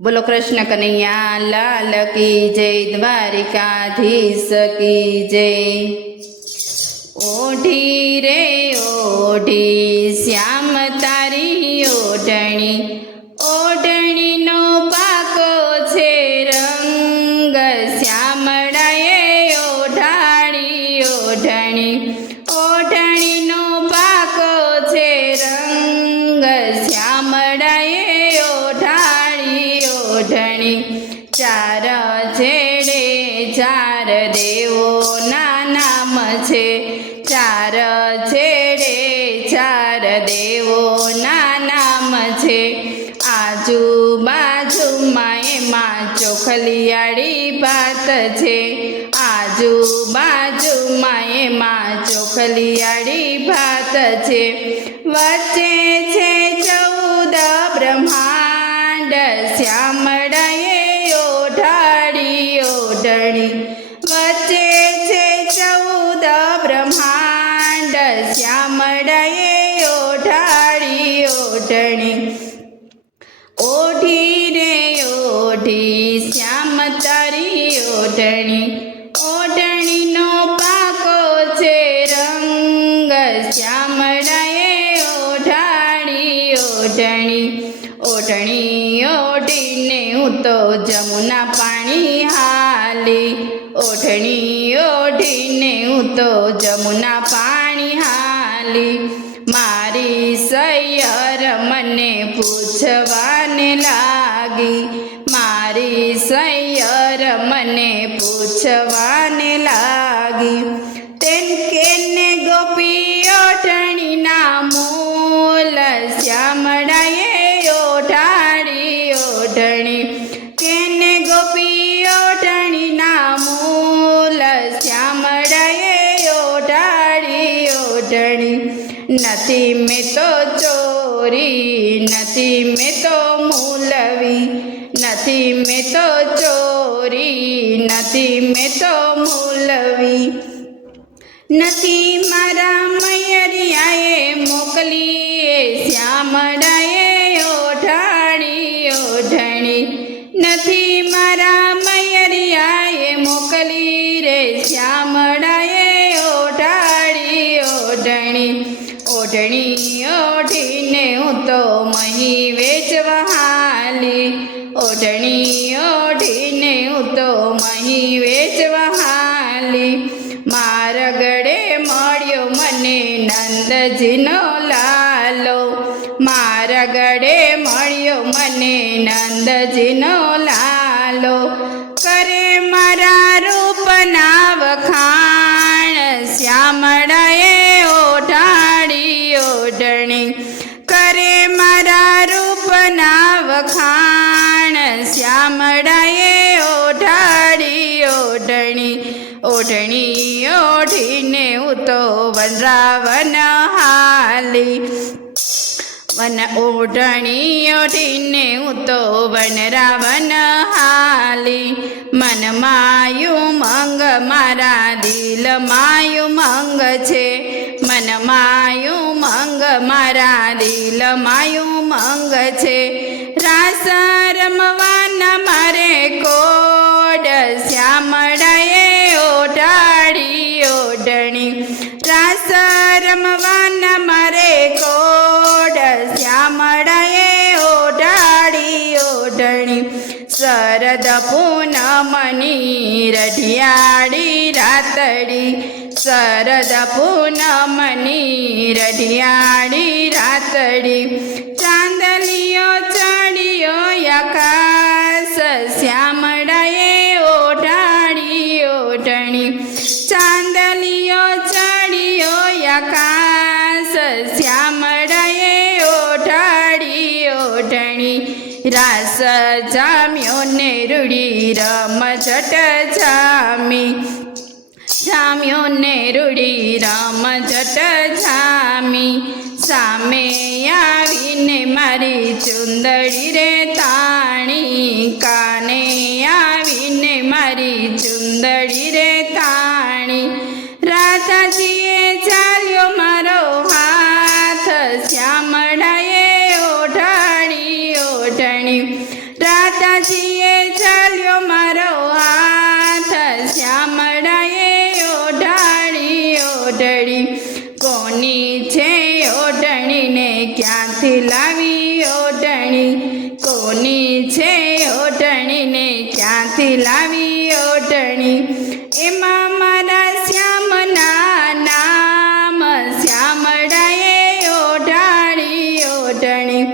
बोलो कृष्ण कन्हैया लाल की जय, द्वारिकाधीश की जय। ओढ़ी रे ओढ़ी श्याम तारी ओढ़णी, ओढ़णी नो पाको छे रंग, श्यामड़ाए ओढ़ाड़ी ओढ़णी, ओढ़णी नो पाको छे रंग, श्यामड़ाए ओढ़ाड़ी ओढ़णी। चार छेड़े चार देवोना नाम छे, चार छेड़े चार देवोना नाम छे। आजूबाजूमां एमां चोखलियाड़ी बात छे, आजूबाजूमां एमां चोखलियाड़ी बात छे। वच्चे छे 14 ब्रह्मांड, श्यामड़ाए ओढ़ाड़ी ओढ़णी। वच्चे छे 14 ब्रह्मांड, श्यामड़ाए ओढ़ाड़ी ओढ़णी। ओढ़ी रे ओढ़ी श्याम तारी ओढ़णी, ओढ़णी नो पाको छे रंग, श्यामड़ाए ओढ़ाड़ी ओढ़णी। ओढ़णी ओढ़ीने हूँ तो जमुना पाणी हाली, ओढ़णी ओढ़ीने हूँ तो जमुना पाणी हाली। मारी सैयर मने पूछवाने लागी, मारी सैयर मने पूछवाने लागी। तेन केने गोपी ओढ़णी ना मूल, श्यामड़ाए ओढ़ाड़ी ओढ़णी। केने गोपी ओढ़णी ना मूल, श्यामड़ाए ओढ़ाड़ी ओढ़णी। नथी में तो चोरी, नथी में तो मूलवी, नथी में तो चोरी, नथी में तो मूलवी। नथी मारा मैयरियाए मोकली, श्यामड़ाए ओढ़ाड़ी ओढ़णी। नथी मारा मैयरियाए मोकली रे, श्यामड़ाए ओढ़ाड़ी ओढ़णी। ओढ़णी ओढ़ीने हूँ तो मही वेचवा हाली, ओढ़णी ओढ़ीने हूँ तो मही वेचवा हाली। मारा गळे मळ्यो मने नंदजीनो लालो, मारा गळे मळ्यो मने नंदजीनो लालो। करे मारा रूपना वखाण, श्यामड़ाए ओढ़ाड़ी ओढ़णी। करे मारा रूपना वखाण, श्यामड़ाए ओढ़ाड़ी ओढ़णी। ओढ़णी ओढ़ीने हूँ तो वनरावन हाली, वन ओढ़णी ओढ़ीने हूँ तो वनरावन हाली। मन मायु मंग मारा दिल मायु मंग छे, मन मायु मंग मारा दिल मायु मंग छे। रास रमवाना मारे कोड, श्यामड़ाए ओढ़ाड़ी ओढ़णी। रास रमवाना मारे कोड, श्यामड़ाए ओढ़ाड़ी ओढ़णी। शरद पूनमनी रढियाड़ी रातड़ी, शरद पूनमनी रढियाड़ी रातड़ी। चांदलियो चढ़ियो आकाश, श्यामड़ाए ओढ़ाड़ी ओढ़णी। चांदलियो चढ़ियो आकाश, श्यामड़ाए ओढ़ाड़ी ओढ़णी। रास जाम्यो ने रूढ़ी रमझट जामी, जाम्यो ने रूढ़ी रमझट जामी। सामे आवीने मारी चुंदड़ी रे ताणी, काने आवीने मारी चुंदड़ी रे ताणी। राधाजीए चाल्यो मारो हाथ, श्यामड़ाए ओढ़ाड़ी ओढ़णी। રાધાજીએ ચાલ્યો મારો હાથ, શ્યામળાએ ઓઢાડી ઓઢળી. કોની છે ઓઢણીને ક્યાંથી લાવી ઓઢણી, કોની છે ઓઢણીને ક્યાંથી લાવી ઓઢણી. એમાં મારા શ્યામના નામ, શ્યામળાએ ઓઢાડી ઓઢણી.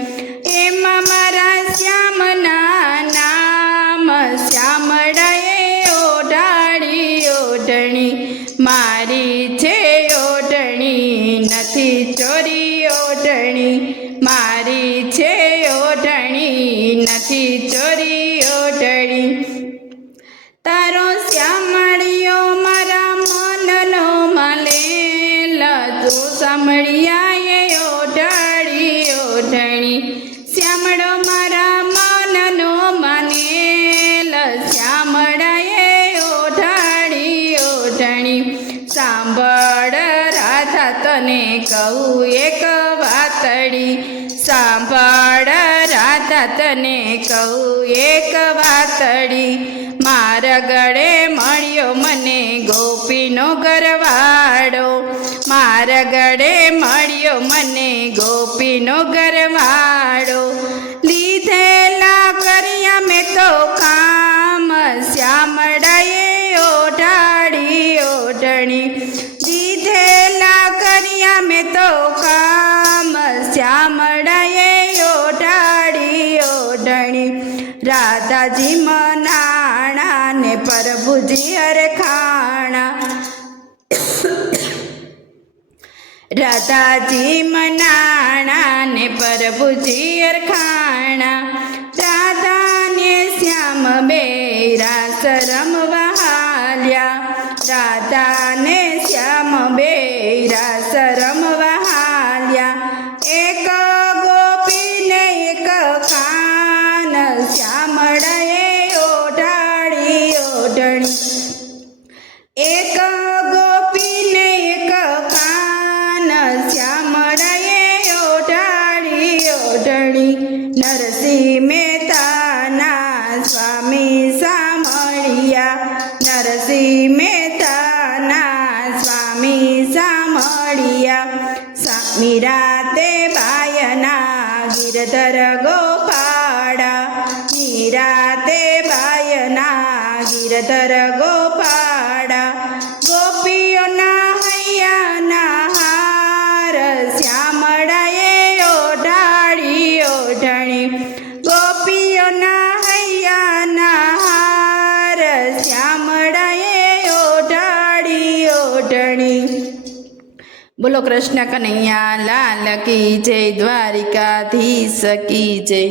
એમાં મારા શ્યામના નામ, શ્યામળાએ ઓઢાડી ઓઢણી. મારી છે ઓઢણી નથી ચોરી ઓઢણી, મારી છે ઓઢણી નથી ચોરી ઓઢણી. તારો શ્યામળિયો મારા મનનો મલેલ, તું સાંભળિયાએ ઓઢાડી ઓઢણી. શ્યામળો મારા મનનો માનેલ, શ્યામળાએ ઓઢાડી ઓઢણી. સાંભળ રાધા તને કહું એક વાતડી, સાંભળ રાધા તને કહું એક વાતડી. મારા ગળે મળ્યો મને ગોપીનો ગરવાડો, મારા ગળે મળ્યો મને ગોપીનો ગરવાડો. લીધેલા કર્યા મેં તો કામ, શ્યામળાએ ઓઢાડી ઓઢણી. લીધેલા કર્યા મેં તો કામ, શ્યામળાએ ઓઢાડી ઓઢણી. રાધાજી મનાણા ને પ્રભુજી હરખાણા, રાધાજી મનાણા ને પ્રભુજી હરખાણા. રાધાને શ્યામ બે રાસ રમવા હાલ્યા, રાધાને શ્યામ બે રાસ રમવા હાલ્યા. એક ગોપીને એક કાન, શ્યામળાએ ઓઢાડી ઓઢણી. એક ગોપીને એક કાન, શ્યામળાએ ઓઢાડી ઓઢણી. નરસિંહ મહેતાના સ્વામી સાંભળ્યા, નરસિંહ મહેતાના સ્વામી સાંભળ્યા. મીરાતે બાયના ગિરધર ગોપાળા, મીરાતે બાયના ગિરધર ગોપાળા. ગોપીઓના હૈયાના હાર, શ્યામળાએ ઓઢાડી ઓઢણી. ગોપીઓના હૈયાના હાર, શ્યામળાએ ઓઢાડી ઓઢણી. બોલો કૃષ્ણ કનૈયા લાલ કી જય, દ્વારિકાધીશ કી જય.